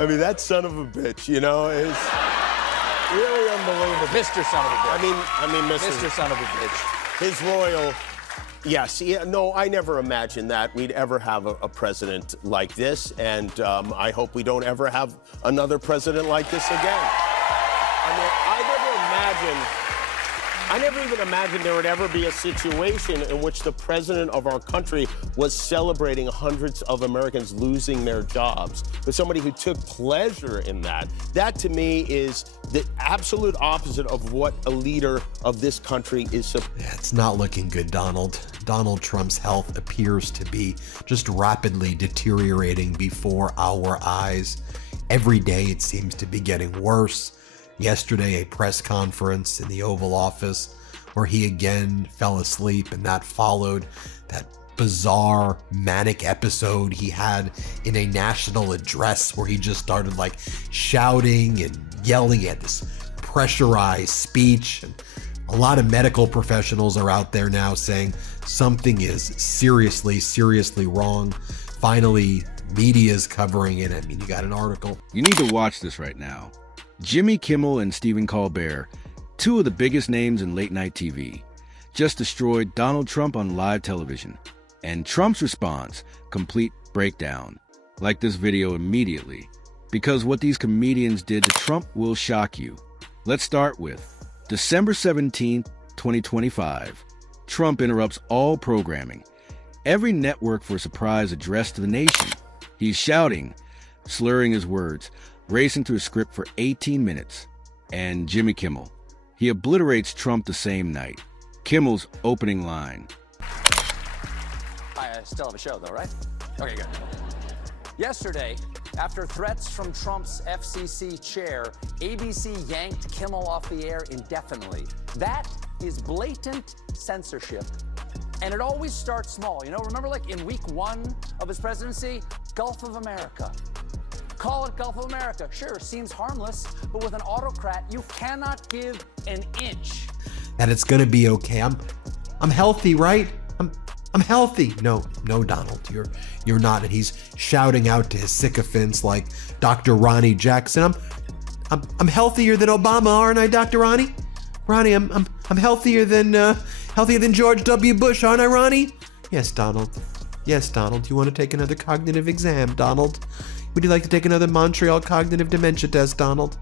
I mean, that son of a bitch, you know, is really unbelievable. Mr. Son of a bitch. I mean, Mr. Son of a bitch. His royal, yes, yeah, no, I never imagined that we'd ever have a president like this, and I hope we don't ever have another president like this again. I mean, I never even imagined there would ever be a situation in which the president of our country was celebrating hundreds of Americans losing their jobs. But somebody who took pleasure in that, that to me is the absolute opposite of what a leader of this country is. Yeah, it's not looking good, Donald. Donald Trump's health appears to be just rapidly deteriorating before our eyes. Every day it seems to be getting worse. Yesterday, a press conference in the Oval Office where he again fell asleep, and that followed that bizarre manic episode he had in a national address where he just started like shouting and yelling at this pressurized speech. And a lot of medical professionals are out there now saying something is seriously wrong. Finally, media's covering it. I mean, you got an article. You need to watch this right now. Jimmy Kimmel and Stephen Colbert, two of the biggest names in late-night TV, just destroyed Donald Trump on live television. And Trump's response, complete breakdown. Like this video immediately, because what these comedians did to Trump will shock you. Let's start with December 17th, 2025. Trump interrupts all programming. Every network for a surprise address to the nation. He's shouting, slurring his words, racing through a script for 18 minutes. And Jimmy Kimmel. He obliterates Trump the same night. Kimmel's opening line. I still have a show, though, right? Okay, good. Yesterday, after threats from Trump's FCC chair, ABC yanked Kimmel off the air indefinitely. That is blatant censorship. And it always starts small. You know, remember like in week 1 of his presidency, Gulf of America. Call it Gulf of America. Sure, seems harmless, but with an autocrat, you cannot give an inch. That it's gonna be okay. I'm healthy, right? I'm healthy. No, Donald, you're not. And he's shouting out to his sycophants like Dr. Ronnie Jackson. I'm healthier than Obama, aren't I, Dr. Ronnie? Ronnie, I'm healthier than George W. Bush, aren't I, Ronnie? Yes, Donald. Yes, Donald. You want to take another cognitive exam, Donald? Would you like to take another Montreal cognitive dementia test, Donald?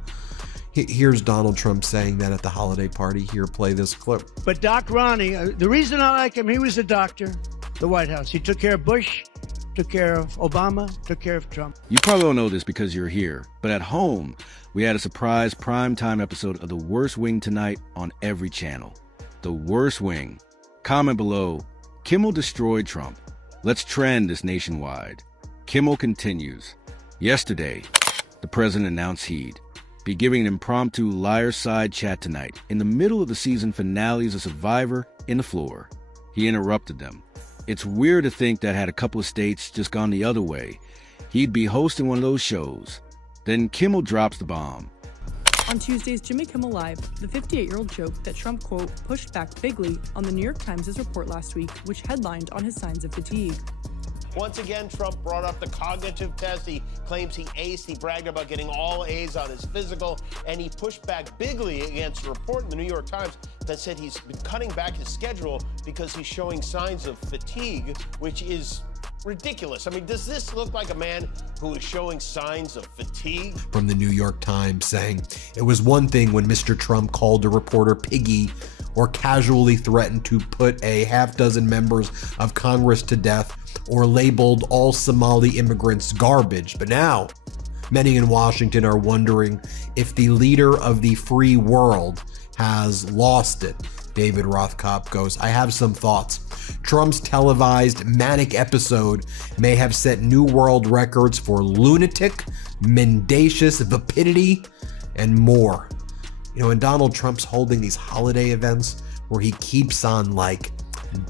Here's Donald Trump saying that at the holiday party. Here, play this clip. But Doc Ronnie, the reason I like him, he was a doctor, the White House. He took care of Bush, took care of Obama, took care of Trump. You probably don't know this because you're here, but at home, we had a surprise primetime episode of The Worst Wing tonight on every channel. The Worst Wing. Comment below, Kimmel destroyed Trump. Let's trend this nationwide. Kimmel continues. Yesterday, the president announced he'd be giving an impromptu liar side chat tonight in the middle of the season finale as a survivor in the floor. He interrupted them. It's weird to think that had a couple of states just gone the other way, he'd be hosting one of those shows. Then Kimmel drops the bomb. On Tuesday's Jimmy Kimmel Live, the 58-year-old joked that Trump, quote, pushed back bigly on the New York Times' report last week, which headlined on his signs of fatigue. Once again, Trump brought up the cognitive test. He claims he aced. He bragged about getting all A's on his physical, and he pushed back bigly against a report in the New York Times that said he's been cutting back his schedule because he's showing signs of fatigue, which is ridiculous. I mean, does this look like a man who is showing signs of fatigue? From the New York Times saying it was one thing when Mr. Trump called a reporter piggy or casually threatened to put a half dozen members of Congress to death or labeled all Somali immigrants garbage. But now, many in Washington are wondering if the leader of the free world has lost it. David Rothkopf goes, I have some thoughts. Trump's televised manic episode may have set new world records for lunatic, mendacious vapidity, and more. You know, and Donald Trump's holding these holiday events where he keeps on, like,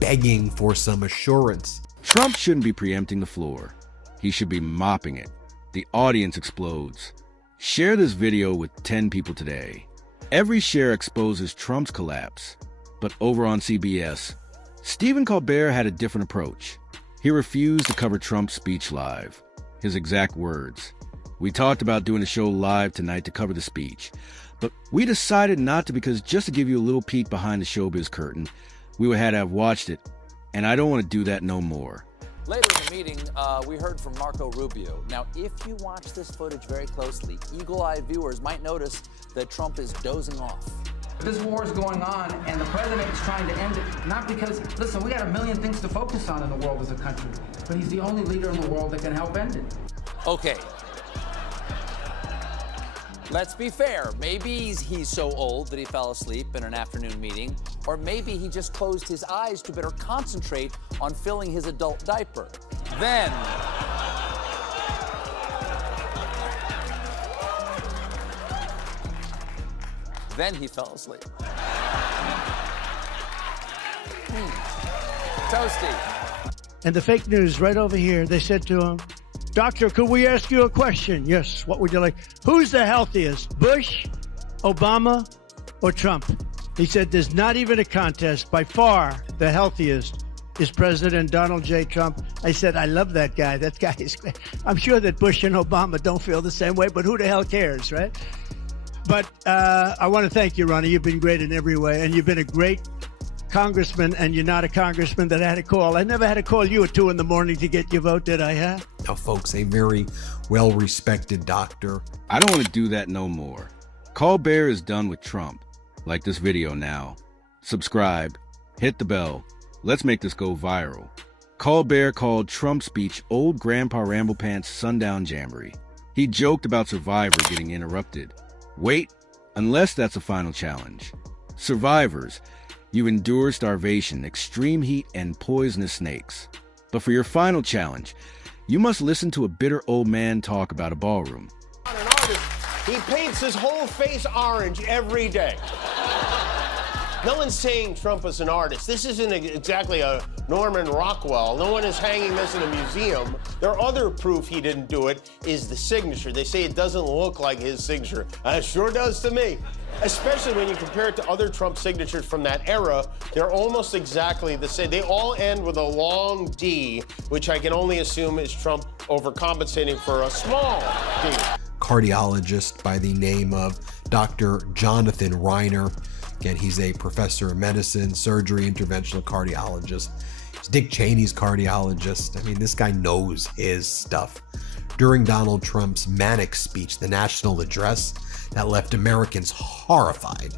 begging for some assurance. Trump shouldn't be preempting the floor. He should be mopping it. The audience explodes. Share this video with 10 people today. Every share exposes Trump's collapse. But over on CBS, Stephen Colbert had a different approach. He refused to cover Trump's speech live. His exact words, We talked about doing a show live tonight to cover the speech, but we decided not to because just to give you a little peek behind the showbiz curtain, we would have to have watched it, and I don't want to do that no more. Later in the meeting, we heard from Marco Rubio. Now, if you watch this footage very closely, eagle-eyed viewers might notice that Trump is dozing off. This war is going on, and the president is trying to end it, not because, listen, we got a million things to focus on in the world as a country, but he's the only leader in the world that can help end it. Okay. Let's be fair. Maybe he's so old that he fell asleep in an afternoon meeting, or maybe he just closed his eyes to better concentrate on filling his adult diaper. Then he fell asleep. Toasty. And the fake news right over here, they said to him, "Doctor, could we ask you a question?" "Yes, what would you like?" "Who's the healthiest, Bush, Obama, or Trump?" He said, "There's not even a contest. By far, the healthiest is President Donald J. Trump." I said, "I love that guy. That guy is great." I'm sure that Bush and Obama don't feel the same way, but who the hell cares, right? But I want to thank you, Ronnie. You've been great in every way, and you've been a great congressman, and you're not a congressman that I had to call. I never had to call you at 2 a.m. to get your vote, did I, huh? Now, folks, a very well-respected doctor. I don't want to do that no more. Colbert is done with Trump. Like this video now. Subscribe. Hit the bell. Let's make this go viral. Colbert called Trump's speech Old Grandpa Ramblepants Sundown Jamboree. He joked about Survivor getting interrupted. Wait, unless that's a final challenge. Survivors, you endure starvation, extreme heat, and poisonous snakes. But for your final challenge, you must listen to a bitter old man talk about a ballroom. An artist, he paints his whole face orange every day. No one's saying Trump is an artist. This isn't exactly a Norman Rockwell. No one is hanging this in a museum. Their other proof he didn't do it is the signature. They say it doesn't look like his signature. It sure does to me. Especially when you compare it to other Trump signatures from that era. They're almost exactly the same. They all end with a long D, which I can only assume is Trump overcompensating for a small D. Cardiologist by the name of Dr. Jonathan Reiner. Again, he's a professor of medicine, surgery, interventional cardiologist. He's Dick Cheney's cardiologist. I mean, this guy knows his stuff. During Donald Trump's manic speech, the national address that left Americans horrified,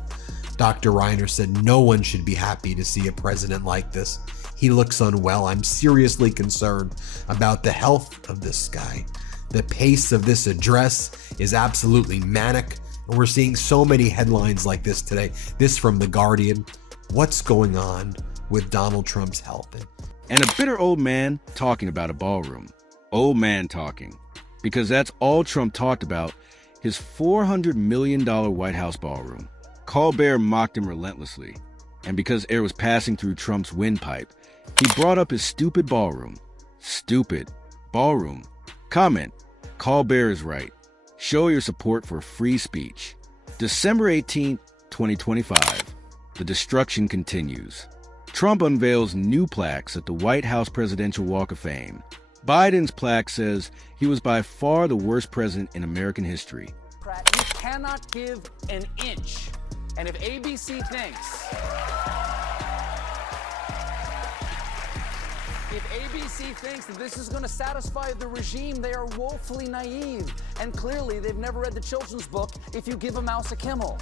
Dr. Reiner said no one should be happy to see a president like this. He looks unwell. I'm seriously concerned about the health of this guy. The pace of this address is absolutely manic. We're seeing so many headlines like this today. This from The Guardian. What's going on with Donald Trump's health? And a bitter old man talking about a ballroom. Old man talking. Because that's all Trump talked about, his $400 million White House ballroom. Colbert mocked him relentlessly. And because air was passing through Trump's windpipe, he brought up his stupid ballroom. Stupid. Ballroom. Comment. Colbert is right. Show your support for free speech. December 18th, 2025. The destruction continues. Trump unveils new plaques at the White House Presidential Walk of Fame. Biden's plaque says he was by far the worst president in American history. You cannot give an inch. And if ABC thinks... If ABC thinks that this is going to satisfy the regime, they are woefully naive. And clearly, they've never read the children's book, If You Give a Mouse a Kimmel.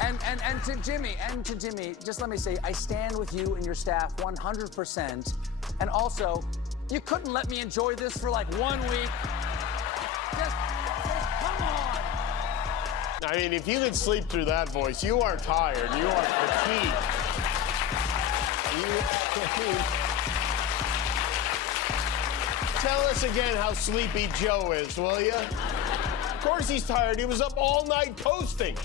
and to Jimmy, just let me say, I stand with you and your staff 100%. And also, you couldn't let me enjoy this for like 1 week. Just come on. I mean, if you could sleep through that voice, you are tired. You are fatigued. Tell us again how sleepy Joe is, will you? Of course he's tired. He was up all night toasting.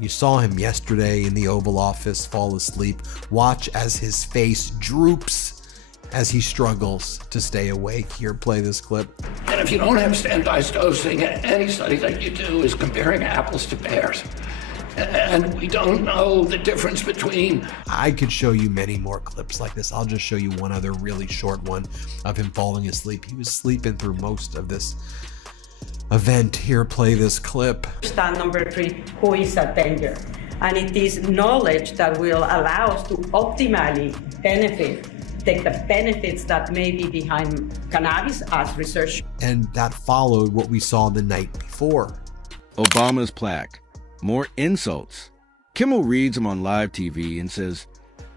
You saw him yesterday in the Oval Office fall asleep. Watch as his face droops as he struggles to stay awake. Here, play this clip. And if you don't have standardized dosing, any study that you do is comparing apples to pears. and we don't know the difference between. I could show you many more clips like this. I'll just show you one other really short one of him falling asleep. He was sleeping through most of this event. Here, play this clip. Stand number 3, who is a danger? And it is knowledge that will allow us to optimally take the benefits that may be behind cannabis as research. And that followed what we saw the night before. Obama's plaque. More insults. Kimmel reads them on live TV and says,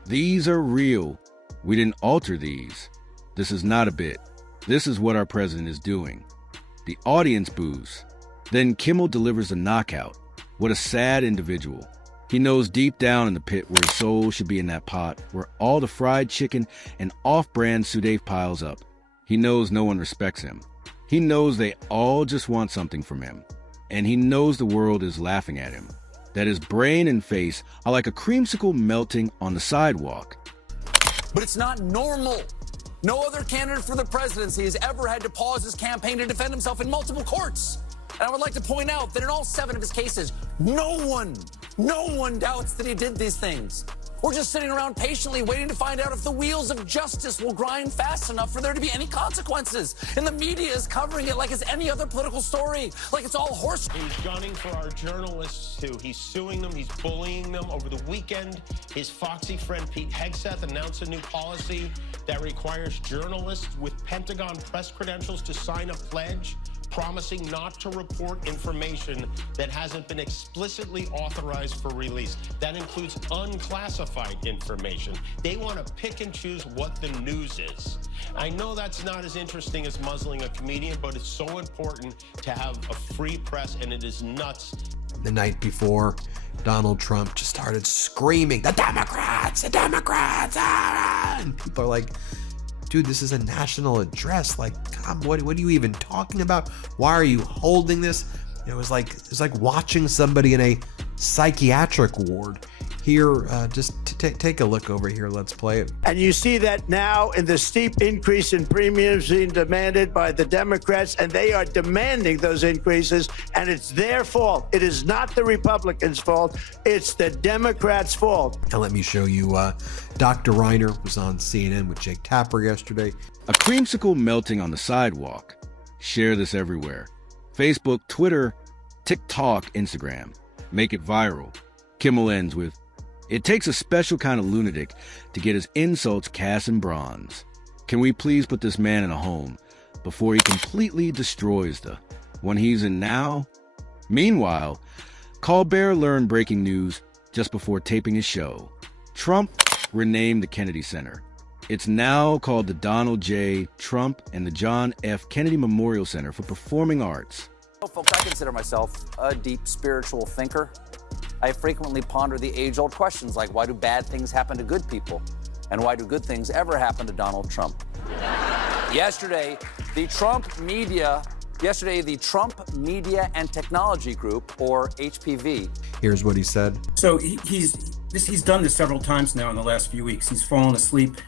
"These are real. We didn't alter these. This is not a bit. This is what our president is doing." The audience boos. Then Kimmel delivers a knockout. What a sad individual. He knows deep down in the pit where his soul should be in that pot, where all the fried chicken and off-brand Sudave piles up. He knows no one respects him. He knows they all just want something from him. And he knows the world is laughing at him. That his brain and face are like a creamsicle melting on the sidewalk. But it's not normal. No other candidate for the presidency has ever had to pause his campaign to defend himself in multiple courts. And I would like to point out that in all 7 of his cases, no one doubts that he did these things. We're just sitting around patiently waiting to find out if the wheels of justice will grind fast enough for there to be any consequences. And the media is covering it like it's any other political story, like it's all horse. He's gunning for our journalists too. He's suing them. He's bullying them. Over the weekend, his foxy friend Pete Hegseth announced a new policy that requires journalists with Pentagon press credentials to sign a pledge promising not to report information that hasn't been explicitly authorized for release. That includes unclassified information. They want to pick and choose what the news is. I know that's not as interesting as muzzling a comedian, but it's so important to have a free press, and it is nuts. The night before, Donald Trump just started screaming, the Democrats, ah! And people are like, dude, this is a national address. Like, God, what are you even talking about? Why are you holding this? It was like watching somebody in a psychiatric ward. Here, just take a look over here. Let's play it. And you see that now in the steep increase in premiums being demanded by the Democrats, and they are demanding those increases, and it's their fault. It is not the Republicans' fault. It's the Democrats' fault. And let me show you, Dr. Reiner was on CNN with Jake Tapper yesterday. A creamsicle melting on the sidewalk. Share this everywhere. Facebook, Twitter, TikTok, Instagram. Make it viral. Kimmel ends with, "It takes a special kind of lunatic to get his insults cast in bronze. Can we please put this man in a home before he completely destroys the one he's in now?" Meanwhile, Colbert learned breaking news just before taping his show. Trump renamed the Kennedy Center. It's now called the Donald J. Trump and the John F. Kennedy Memorial Center for Performing Arts. Well, folks, I consider myself a deep spiritual thinker. I frequently ponder the age-old questions like, why do bad things happen to good people? And why do good things ever happen to Donald Trump? Yesterday, the Trump Media and Technology Group, or HPV. Here's what he said. So he's done this several times now in the last few weeks. He's fallen asleep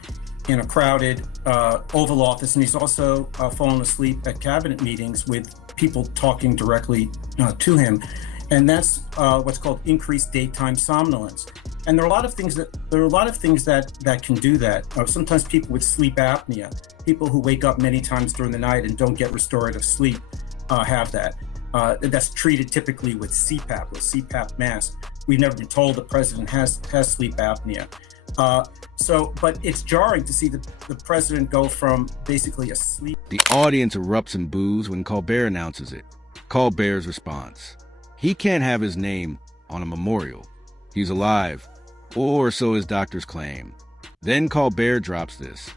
in a crowded Oval Office, and he's also fallen asleep at cabinet meetings with people talking directly to him. And that's what's called increased daytime somnolence. And there are a lot of things that can do that. Sometimes people with sleep apnea, people who wake up many times during the night and don't get restorative sleep, have that. That's treated typically with CPAP mask. We've never been told the president has sleep apnea. But it's jarring to see the president go from basically asleep. The audience erupts in boos when Colbert announces it. Colbert's response: he can't have his name on a memorial. He's alive, or so his doctors claim. Then Colbert drops this.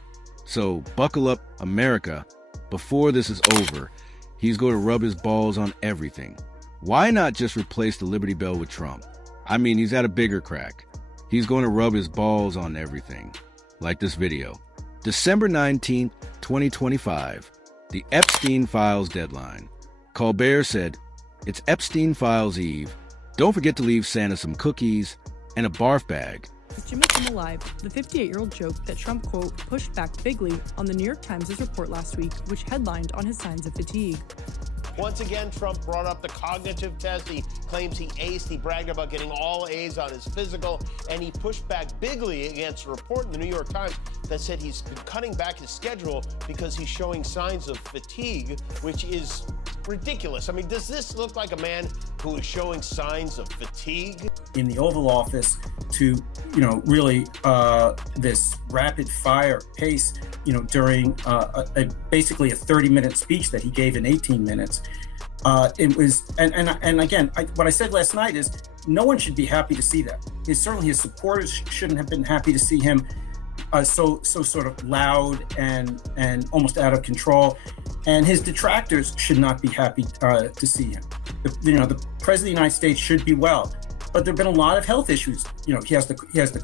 So buckle up, America. Before this is over, he's going to rub his balls on everything. Why not just replace the Liberty Bell with Trump? I mean, he's at a bigger crack. He's going to rub his balls on everything. Like this video. December 19th, 2025. The Epstein Files deadline. Colbert said, "It's Epstein Files Eve. Don't forget to leave Santa some cookies and a barf bag." With Jimmy Kimmel Live, the 58-year-old joked that Trump, quote, pushed back bigly on the New York Times' report last week, which headlined on his signs of fatigue. Once again, Trump brought up the cognitive test. He claims he aced. He bragged about getting all A's on his physical, and he pushed back bigly against a report in the New York Times that said he's been cutting back his schedule because he's showing signs of fatigue, which is ridiculous. I mean, does this look like a man who is showing signs of fatigue? In the Oval Office to, really this rapid fire pace, during basically a 30-minute speech that he gave in 18 minutes. It was, and again, what I said last night is no one should be happy to see that. Certainly his supporters shouldn't have been happy to see him so sort of loud and almost out of control. And his detractors should not be happy to see him. The president of the United States should be well, but there've been a lot of health issues. He has the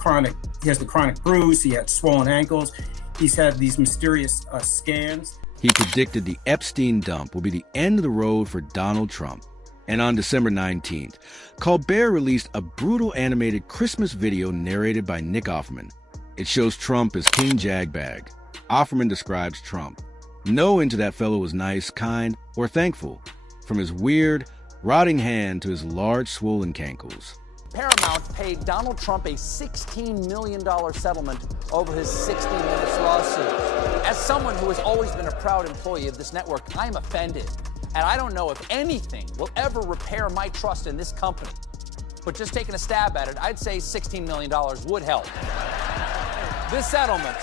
chronic bruise. He had swollen ankles. He's had these mysterious scans. He predicted the Epstein dump will be the end of the road for Donald Trump. And on December 19th, Colbert released a brutal animated Christmas video narrated by Nick Offerman. It shows Trump as King Jagbag. Offerman describes Trump. No into that fellow was nice, kind, or thankful, from his weird, rotting hand to his large, swollen cankles. Paramount paid Donald Trump a $16 million settlement over his 60 Minutes lawsuit. As someone who has always been a proud employee of this network, I'm offended. And I don't know if anything will ever repair my trust in this company. But just taking a stab at it, I'd say $16 million would help. This settlement.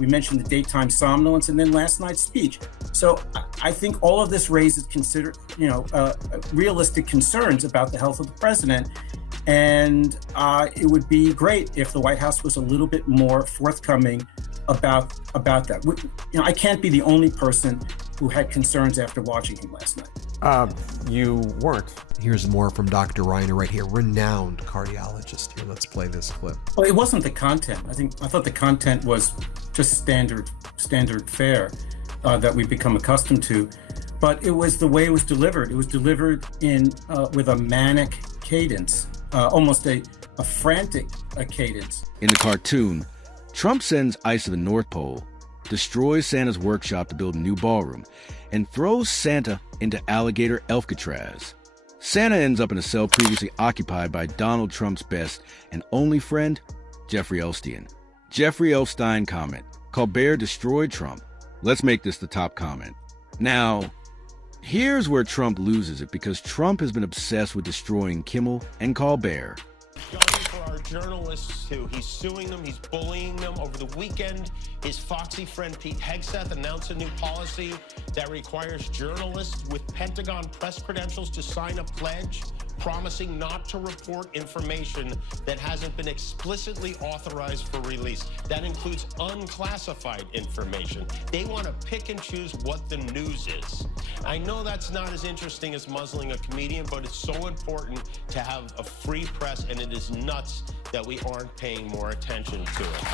We mentioned the daytime somnolence and then last night's speech. So I think all of this raises realistic concerns about the health of the president. And it would be great if the White House was a little bit more forthcoming about that. I can't be the only person who had concerns after watching him last night. You weren't. Here's more from Dr. Reiner right here, renowned cardiologist. Here, let's play this clip. Well, it wasn't the content. I thought the content was just standard fare that we've become accustomed to, but it was the way it was delivered. It was delivered in with a manic cadence, almost a frantic cadence. In the cartoon, Trump sends ice to the North Pole, destroys Santa's workshop to build a new ballroom, and throws Santa into alligator Alcatraz. Santa ends up in a cell previously occupied by Donald Trump's best and only friend, Jeffrey Epstein. Jeffrey Epstein comment, Colbert destroyed Trump. Let's make this the top comment. Now, here's where Trump loses it because Trump has been obsessed with destroying Kimmel and Colbert. For our journalists too. He's suing them, he's bullying them. Over the weekend, his foxy friend Pete Hegseth announced a new policy that requires journalists with Pentagon press credentials to sign a pledge promising not to report information that hasn't been explicitly authorized for release. That includes unclassified information. They want to pick and choose what the news is. I know that's not as interesting as muzzling a comedian, but it's so important to have a free press, and it is nuts that we aren't paying more attention to it.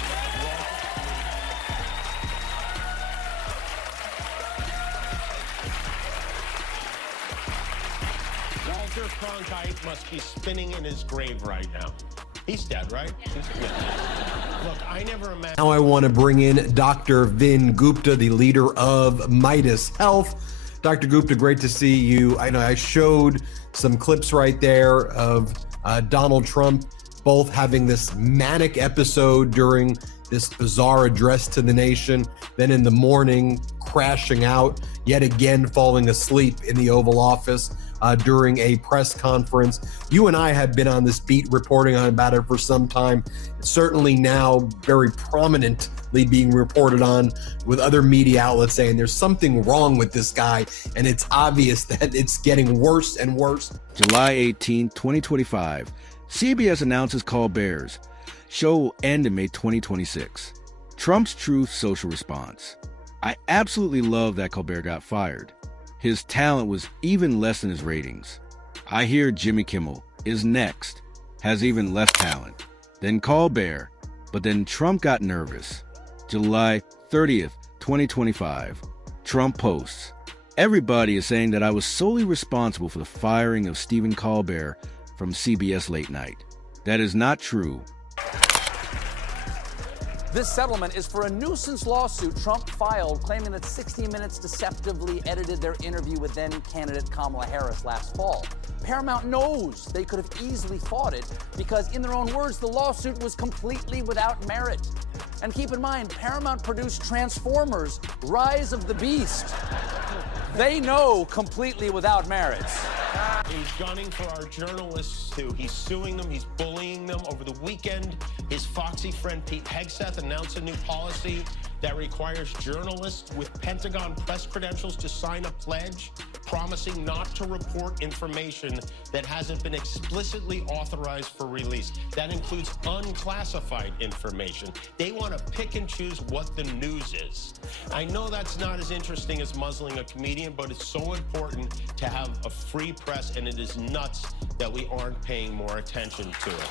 Walter Cronkite must be spinning in his grave right now. He's dead, right? Yeah. Look, I never imagined. Now I want to bring in Dr. Vin Gupta, the leader of Midas Health. Dr. Gupta, great to see you. I know I showed some clips right there of Donald Trump both having this manic episode during this bizarre address to the nation, then in the morning crashing out, yet again falling asleep in the Oval Office during a press conference. You and I have been on this beat reporting on about it for some time. It's certainly now very prominently being reported on with other media outlets saying there's something wrong with this guy, and it's obvious that it's getting worse and worse. July 18, 2025, CBS announces Colbert's show will end in May 2026. Trump's Truth social response. I absolutely love that Colbert got fired. His talent was even less than his ratings. I hear Jimmy Kimmel is next, has even less talent than Colbert, but then Trump got nervous. July 30th, 2025, Trump posts, everybody is saying that I was solely responsible for the firing of Stephen Colbert from CBS Late Night. That is not true. This settlement is for a nuisance lawsuit Trump filed claiming that 60 Minutes deceptively edited their interview with then-candidate Kamala Harris last fall. Paramount knows they could have easily fought it because, in their own words, the lawsuit was completely without merit. And keep in mind, Paramount produced Transformers: Rise of the Beast. They know completely without merit. He's gunning for our journalists, too. He's suing them. He's bullying them. Over the weekend, his foxy friend Pete Hegseth announced a new policy that requires journalists with Pentagon press credentials to sign a pledge promising not to report information that hasn't been explicitly authorized for release. That includes unclassified information. They want to pick and choose what the news is. I know that's not as interesting as muzzling a comedian, but it's so important to have a free press, and it is nuts that we aren't paying more attention to it.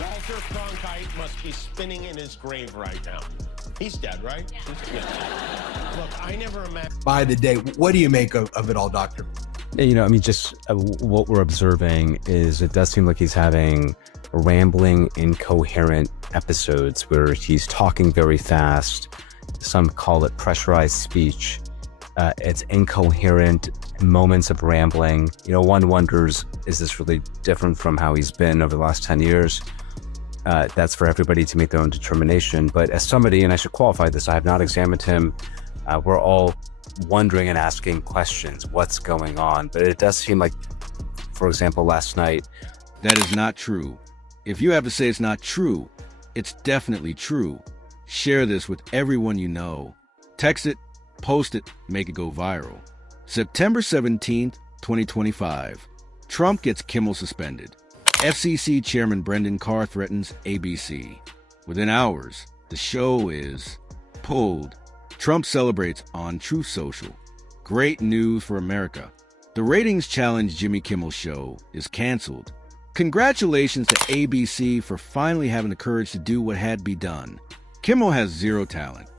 Walter Cronkite must be spinning in his grave right now. He's dead, right? Yeah. Look, I never imagined. By the day, what do you make of it all, Doctor? You know, I mean, just what we're observing is it does seem like he's having rambling, incoherent episodes where he's talking very fast. Some call it pressurized speech. It's incoherent, moments of rambling. You know, one wonders, is this really different from how he's been over the last 10 years? That's for everybody to make their own determination. But as somebody, and I should qualify this, I have not examined him. We're all wondering and asking questions. What's going on? But it does seem like, for example, last night. That is not true. If you have to say it's not true, it's definitely true. Share this with everyone you know. Text it, post it, make it go viral. September 17th, 2025. Trump gets Kimmel suspended. FCC Chairman Brendan Carr threatens ABC. Within hours, the show is pulled. Trump celebrates on Truth Social. Great news for America. The ratings challenge Jimmy Kimmel's show is canceled. Congratulations to ABC for finally having the courage to do what had to be done. Kimmel has zero talent.